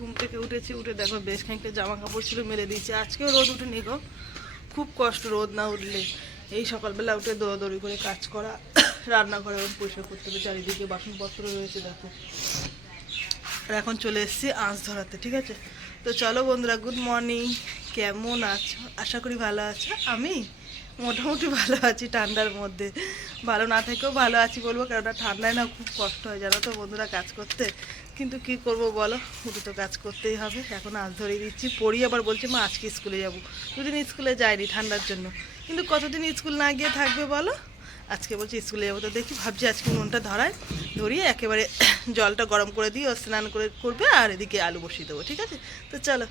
ঘুম থেকে উঠেছি, উঠে দেখো বেশ খানিকটা জামা কাপড় ছিল মেরে দিয়েছি। আজকেও রোদ উঠে গো। খুব কষ্ট রোদ না উঠলে। এই সকালবেলা উঠে দৌড়াদৌড়ি করে কাজ করা রান্না করে পরিষ্কার করতে হবে, চারিদিকে বাসনপত্র রয়েছে, দেখো। আর এখন চলে এসেছি আঁচ ধরাতে, ঠিক আছে? তো চলো বন্ধুরা গুড মর্নিং কেমন আছো? আশা করি ভালো আছো। আমি মোটামুটি ভালো আছি ঠান্ডার মধ্যে। ভালো না থেকেও ভালো আছি বলব, কেননা ঠান্ডায় না খুব কষ্ট হয়, জানো তো বন্ধুরা, কাজ করতে। কিন্তু কি করব বলো? উঠে তো কাজ করতেই হবে। এখন আজ ধরিয়ে দিচ্ছি। পড়ি আবার বলছে, মা, আজকে স্কুলে যাব। দুদিন স্কুলে যায়নি ঠান্ডার জন্য। কিন্তু কতদিন স্কুল না গিয়ে থাকবে বলো? আজকে বলছি, স্কুলে যাব। তো দেখি, ভাবছি আজকে নুনটা ধরায় ধরিয়ে একেবারে জলটা গরম করে দিয়ে স্নান করে করবে আর এদিকে আলু বসিয়ে দেবো, ঠিক আছে? তো চলো।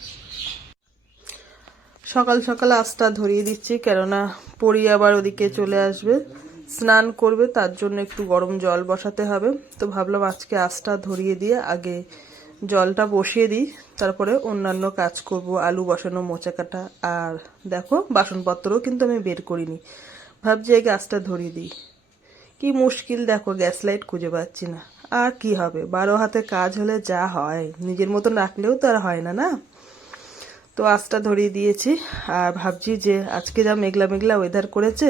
সকাল সকাল আস্তা ধরিয়ে দিচ্ছি, কেননা পড়ি আবার ওদিকে চলে আসবে। স্নান করবে, তার জন্য একটু গরম জল বসাতে হবে। তো ভাবলাম আজকে আস্তা ধরিয়ে দিয়ে আগে জলটা বসিয়ে দিই, তারপরে অন্যান্য কাজ করব, আলু বসানো, মোচা কাটা, আর দেখো বাসনপত্রও কিন্তু আমি বের করিনি। ভাবছি এই গ্যাসটা ধরিয়ে দিই। কি মুশকিল দেখো, গ্যাস লাইট খুঁজে পাচ্ছি না। আর কি হবে, বারো হাতে কাজ হলে যা হয়, নিজের মতন রাখলেও তো আর হয় না না? তো আঁচটা ধরিয়ে দিয়েছি, আর ভাবছি যে আজকে যা মেঘলা মেঘলা ওয়েদার করেছে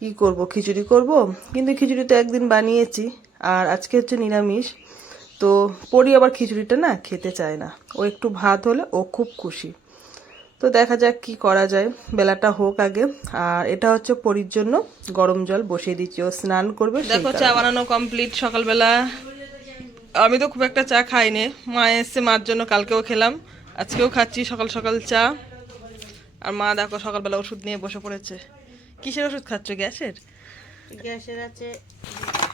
কি করব? খিচুড়ি করব। কিন্তু খিচুড়ি তো একদিন বানিয়েছি। আর আজকে হচ্ছে নিরামিষ। তো পরি আবার খিচুড়িটা না খেতে চায় না। ও একটু ভাত হলে ও খুব খুশি। তো দেখা যাক কি করা যায়। বেলাটা হোক আগে। আর এটা হচ্ছে পরির জন্য গরম জল বসিয়ে দিচ্ছি। ও স্নান করবে দেখো চা বানানো কমপ্লিট সকালবেলা। আমি তো খুব একটা চা খাইনি মা এসছে মার জন্য কালকেও খেলাম। আজকেও খাচ্ছি সকাল সকাল চা। আর মা দেখো সকালবেলা ওষুধ নিয়ে বসে পড়েছে। কিসের ওষুধ খাচ্ছ গ্যাসের? গ্যাসের আছে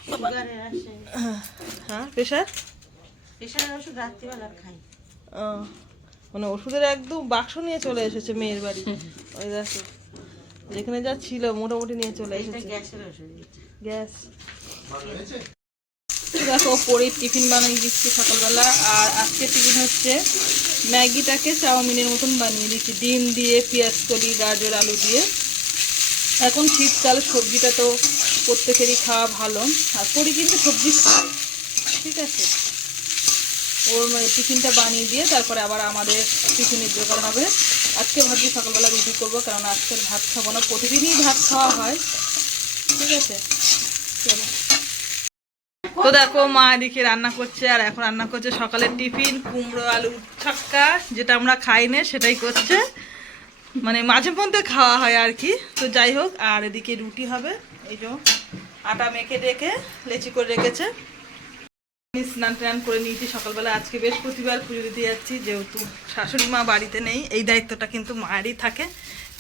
সুগারের আছে। হ্যাঁ প্রেশার? প্রেশারের ওষুধ রাত্রিবেলা খাই। মানে ওষুধের একদম বাক্স নিয়ে চলে এসেছে মেয়ের বাড়ি। ওই দেখো যেখানে যা ছিল মোটামুটি নিয়ে চলে এসেছে। গ্যাসের গ্যাস। দেখো পরে টিফিন বানিয়ে দিচ্ছি সকালবেলা আর আজকে টিফিন হচ্ছে ম্যাগিটাকে চাউমিনের মতন বানিয়ে দিচ্ছি। ডিম দিয়ে পেঁয়াজ কলি গাজর আলু দিয়ে। এখন শীতকাল সবজিটা তো প্রত্যেকেরই খাওয়া ভালো। আর পরি কিন্তু সবজি ঠিক আছে? ওর মানে টিফিনটা বানিয়ে দিয়ে তারপরে আবার আমাদের টিফিনের জোগাড় হবে। আজকে ভাবছি সকালবেলা রুটি করব, কারণ আজকের ভাত খাব না। প্রতিদিনই ভাত খাওয়া হয়, ঠিক আছে? চলো। তো দেখো, মা এদিকে রান্না করছে, আর এখন রান্না করছে সকালের টিফিন, কুমড়ো, আলু, ছক্কা, যেটা আমরা খাই না, সেটাই করছে। মানে মাঝে মধ্যে খাওয়া হয় আর কি। তো যাই হোক, আর এদিকে রুটি হবে। এই যে আটা মেখে রেখে, লেচি করে রেখেছে। আমি স্নান টান করে নিয়েছি। সকালবেলা আজকে বৃহস্পতিবার পুজো দিতে যাচ্ছি, যেহেতু শাশুড়ি মা বাড়িতে নেই, এই দায়িত্বটা কিন্তু মায়েরই থাকে।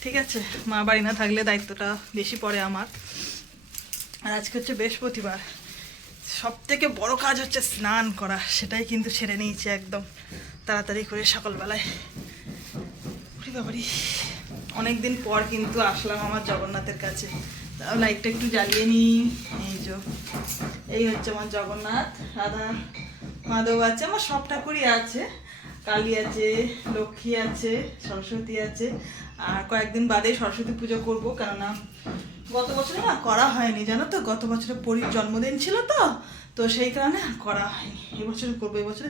ঠিক আছে? মা বাড়ি না থাকলে দায়িত্বটা বেশি পড়ে আমার। আর আজকে হচ্ছে বৃহস্পতিবার। সব থেকে বড় কাজ হচ্ছে স্নান করা। সেটাই কিন্তু সেরে নিয়েছি একদম তাড়াতাড়ি করে সকালবেলায়। বাবারি। অনেক দিন পর কিন্তু আসলাম আমার জগন্নাথের কাছে। লাইটটা একটু জ্বালিয়ে নিই। এই যে, এই হচ্ছে আমার জগন্নাথ, রাধা মাধব আছে, আমার সব ঠাকুরই আছে। কালী আছে, লক্ষ্মী আছে, সরস্বতী আছে। আর কয়েকদিন বাদে সরস্বতী পুজো করব, কেননা গত বছরে না করা হয়নি, জানো তো? গত বছরে পরীর জন্মদিন ছিল তো? তো সেই কারণে করা হয়নি। এবছর করব, এবছরে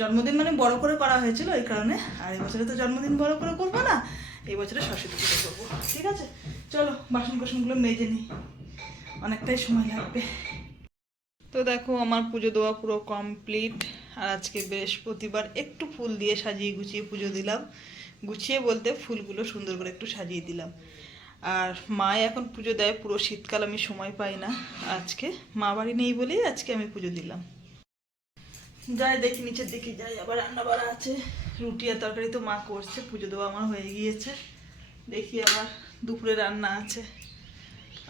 জন্মদিন মানে বড় করে করা হয়েছিল এই কারণে। আর এবছরে তো জন্মদিন বড় করে করব না। এই বছরে সরস্বতী পুজো করব। ঠিক আছে? চলো বাসন কোসনগুলো মেজে নিই। অনেকটাই সময় লাগবে। তো দেখো, আমার পুজো দেওয়া পুরো কমপ্লিট আর আজকে বৃহস্পতিবার একটু ফুল দিয়ে সাজিয়ে গুছিয়ে পুজো দিলাম। গুছিয়ে বলতে ফুলগুলো সুন্দর করে একটু সাজিয়ে দিলাম। আর মা এখন পুজো দেয়, পুরো শীতকাল আমি সময় পাই না। আজকে মা বাড়ি নেই বলেই আজকে আমি পুজো দিলাম। যাই দেখি নিচের দিকে যাই, আবার রান্না বাড়া আছে। রুটি আর তরকারি তো মা করছে, পুজো দেওয়া আমার হয়ে গিয়েছে। দেখি আবার দুপুরে রান্না আছে।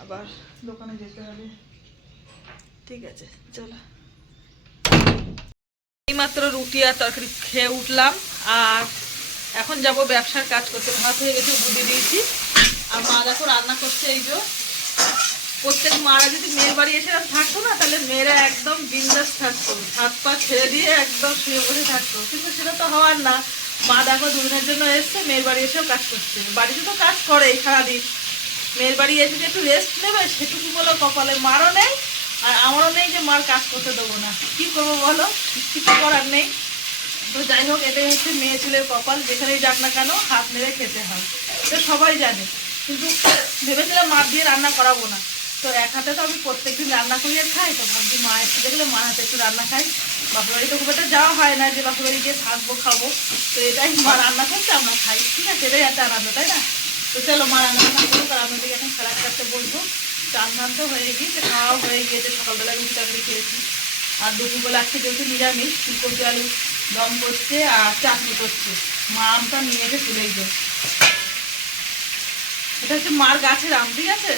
আবার দোকানে যেতে হবে। ঠিক আছে, চলো। এইমাত্র রুটি আর তরকারি খেয়ে উঠলাম, আর এখন যাব ব্যবসার কাজ করতে। ভাত হয়ে গেছে বুঝে দিয়েছি। আর মা দেখো রান্না করছে এই যে। প্রত্যেক মারা যদি মেয়ের বাড়ি এসে থাকতো না, তাহলে মেয়েরা একদম বিন্দাস থাকতো। হাত পা ছেড়ে দিয়ে একদম শুয়ে বসে থাকতো। কিন্তু সেটা তো হওয়ার না। মা দেখো দুদিনের জন্য এসছে, মেয়ের বাড়ি এসেও কাজ করছে। বাড়িতে তো কাজ করে সারাদিন। মেয়ের বাড়ি এসে যে একটু রেস্ট নেবে, সেটুকু বলো কপালে। মারও নেই, আর আমারও নেই যে মার কাজ করতে দেবো না। কি করব বলো? কিছু করার নেই। তো যাই হোক, এটাই হচ্ছে মেয়ে ছেলের কপাল। যেখানেই যাক না কেন, হাত মেরে খেতে হয়। তো সবাই জানে। কিন্তু ভেবেছিলাম মার দিয়ে রান্না করাবো না। তো এক হাতে তো আমি প্রত্যেকদিন রান্না করিয়ে খাই, তো ভাবছি মা এসে দেখলে মা হাতে একটু রান্না খাই। বাপের বাড়ি তো খুব একটা যাওয়া হয় না যে বাপের বাড়ি গিয়ে থাকব, খাব। তো এটাই মা রান্না করছে, আমরা খাই। ঠিক আছে, এটাই একটা আনন্দ তাই না? তো চলো মা রান্না করুক, আর আমি এখন খেলা কাটতে বলব চান ধান তো হয়ে গিয়েছে খাওয়া হয়ে গিয়েছে। সকালবেলা রুটি তরকারি খেয়েছি। আর দুপুরবেলা আজকে যেহেতু নিরামিষ, ফুলকপি, আলু দম করছে আর চাটনি করছে। মা আমটা নিয়ে এসে তুলেই যায় এটা হচ্ছে মার গাছের আম, ঠিক আছে?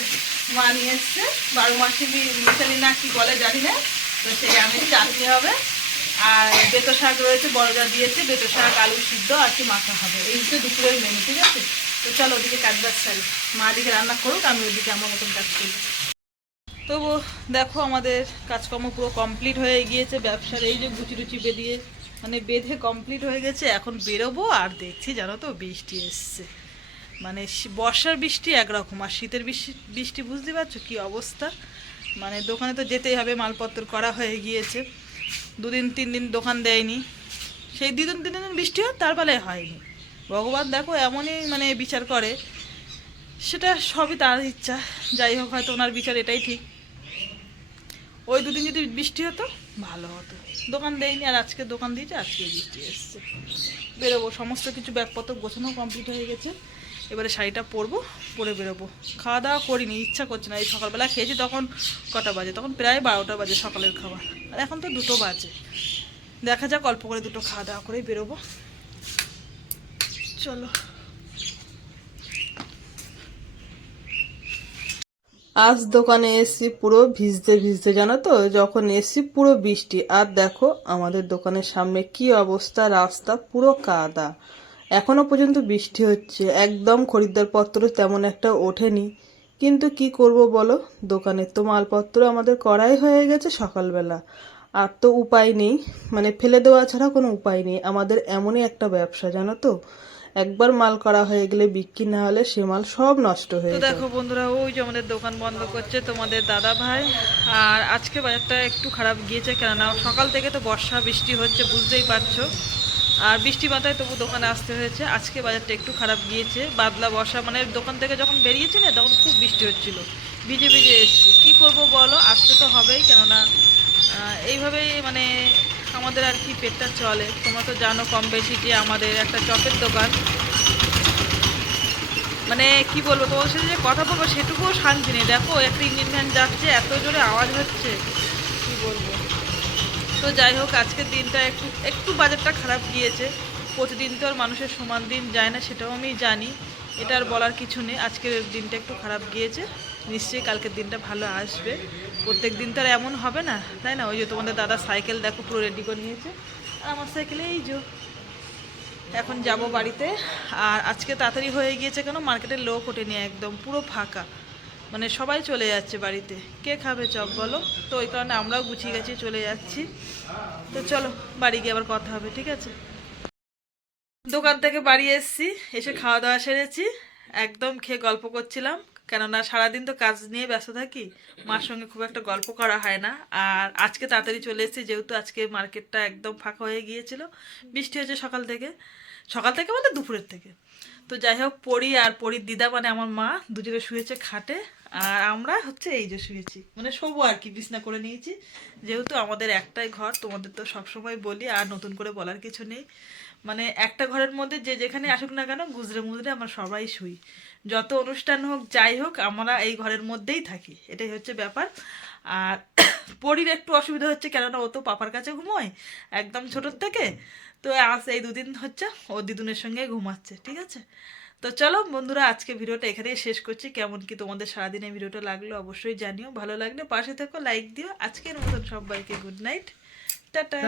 মা নিয়ে এসছে। বারো মাসি মিশালি না কি বলে জানি না। তো সেই আমের চাটনি হবে। আর বেতো শাক রয়েছে বড়জা দিয়েছে। বেতো শাক, আলু সিদ্ধ, আর কি মাখা হবে। এই হচ্ছে দুপুরের মেনু ঠিক আছে? তো চলো ওদিকে কাজবাজ সারি। মা দিকে রান্না করুক, আমি ওদিকে আমার মতন কাজ করি। তবু দেখো আমাদের কাজকর্ম পুরো কমপ্লিট হয়ে গিয়েছে। ব্যবসার এই যে গুচি টুচি বেরিয়ে মানে বেঁধে কমপ্লিট হয়ে গেছে। এখন বেরোবো আর দেখছি জানো তো, বৃষ্টি এসছে। মানে বর্ষার বৃষ্টি একরকম আর শীতের বৃষ্টি বৃষ্টি বুঝতে পারছ কী অবস্থা? মানে দোকানে তো যেতেই হবে, মালপত্র করা হয়ে গিয়েছে। দুদিন, তিন দিন দোকান দেয়নি। সেই দুদিন তিন দিন বৃষ্টি হয় তার বেলায় হয়নি। ভগবান দেখো এমনই মানে বিচার করে। সেটা সবই তার ইচ্ছা। যাই হোক, হয়তো ওনার বিচার এটাই ঠিক। ওই দুদিন যদি বৃষ্টি হতো, ভালো হতো। দোকান দেয়নি আর আজকে দোকান দিয়েছে, আজকে বৃষ্টি এসছে। বেরোবো, সমস্ত কিছু ব্যাগপত্র গোছানো কমপ্লিট হয়ে গেছে। এবারে শাড়িটা পরবো, পরে বেরোবো। খাওয়া দাওয়া করিনি, ইচ্ছা করছে না। এই সকালবেলা খেয়েছি তখন কটা বাজে? তখন প্রায় বারোটা বাজে সকালের খাবার। আর এখন তো দুটো বাজে। দেখা যাক, অল্প করে দুটো খাওয়া দাওয়া করেই বেরোবো। চলো। আজ দোকানে এসছি পুরো ভিজতে ভিজতে, জানো তো? যখন এসছি পুরো বৃষ্টি। আর দেখো, আমাদের দোকানের সামনে কি অবস্থা, রাস্তা পুরো কাদা। এখনও পর্যন্ত বৃষ্টি হচ্ছে। একদম খরিদ্দার পত্র তেমন একটা ওঠেনি। কিন্তু কি করব বলো? দোকানের তো মালপত্র আমাদের করাই হয়ে গেছে সকালবেলা। আর তো উপায় নেই। মানে ফেলে দেওয়া ছাড়া কোনো উপায় নেই। আমাদের এমনই একটা ব্যবসা জানো তো? একবার মাল করা হয়ে গেলে বিক্রি না হলে সে মাল সব নষ্ট হয়ে যায়। দেখো বন্ধুরা ওই যে আমাদের দোকান বন্ধ করছে তোমাদের দাদা ভাই। আর আজকে বাজারটা একটু খারাপ গিয়েছে। কেননা সকাল থেকে তো বর্ষা বৃষ্টি হচ্ছে বুঝতেই পারছ। আর বৃষ্টি মাথায় তবু দোকানে আসতে হয়েছে। আজকে বাজারটা একটু খারাপ গিয়েছে, বাদলা বর্ষা। মানে দোকান থেকে যখন বেরিয়েছি না তখন খুব বৃষ্টি হচ্ছিল। ভিজে ভিজে এসছি। কী করব বলো? আসতে তো হবেই, কেননা এইভাবেই মানে আমাদের আর কি পেটটা চলে। তোমরা তো জানো কম বেশি যে আমাদের একটা চপের দোকান। মানে কি বলব তোমার সাথে যে কথা বলব সেটুকুও শান্তি নেই। দেখো, একটা ইঞ্জিন ভ্যান যাচ্ছে, এত জোরে আওয়াজ হচ্ছে। তো যাই হোক, আজকের দিনটা একটু একটু বাজারটা খারাপ গিয়েছে। প্রতিদিন তো আর মানুষের সমান দিন যায় না, সেটাও আমি জানি। এটা আর বলার কিছু নেই। আজকের দিনটা একটু খারাপ গিয়েছে। নিশ্চয়ই কালকের দিনটা ভালো আসবে। প্রত্যেক দিন তো আর এমন হবে না, তাই না? ওই যে তোমাদের দাদা সাইকেল দেখো পুরো রেডি করে নিয়েছে। আর আমার সাইকেলে এই যে, এখন যাব বাড়িতে। আর আজকে তাড়াতাড়ি হয়ে গিয়েছে কেন? মার্কেটের লোক ওঠেনি একদম, পুরো ফাঁকা। মানে সবাই চলে যাচ্ছে বাড়িতে। কে খাবে চপ বলো? তো ওই কারণে আমরাও গুছিয়ে গেছি, চলে যাচ্ছি। তো চলো, বাড়ি গিয়ে আবার কথা হবে, ঠিক আছে? দোকান থেকে বাড়ি এসেছি, এসে খাওয়া দাওয়া সেরেছি। একদম খেয়ে গল্প করছিলাম, কেননা সারাদিন তো কাজ নিয়ে ব্যস্ত থাকি। মার সঙ্গে খুব একটা গল্প করা হয় না। আর আজকে তাড়াতাড়ি চলে এসেছি, যেহেতু আজকে মার্কেটটা একদম ফাঁকা হয়ে গিয়েছিল। বৃষ্টি হয়েছে সকাল থেকে। সকাল থেকে বলতে দুপুরের থেকে। তো যাই হোক পড়ি আর পড়ির দিদা মানে আমার মা, দুজনে শুয়েছে খাটে। আর আমরা হচ্ছে এই যে শুয়েছি। মানে শোবো আর কি, বিছনা করে নিয়েছি। যেহেতু আমাদের একটাই ঘর, তোমাদের তো সবসময় বলি, আর নতুন করে বলার কিছু নেই। মানে একটা ঘরের মধ্যে যে যেখানে আসুক না কেন, গুজরে মুজরে আমরা সবাই শুই। যত অনুষ্ঠান হোক, যাই হোক, আমরা এই ঘরের মধ্যেই থাকি। এটাই হচ্ছে ব্যাপার। আর পরির একটু অসুবিধা হচ্ছে, কেননা ও তো পাপার কাছে ঘুমোয়, একদম ছোটোর থেকে। তো আজ এই দুদিন হচ্ছে ও দিদুনের সঙ্গে ঘুমাচ্ছে, ঠিক আছে? তো চলো বন্ধুরা, আজকে ভিডিওটা এখানেই শেষ করছি। কেমন কি তোমাদের সারাদিনে ভিডিওটা লাগল অবশ্যই জানিও। ভালো লাগলে পাশে থেকো, লাইক দিও। আজকের মতন সবাইকে গুড নাইট। টাটা.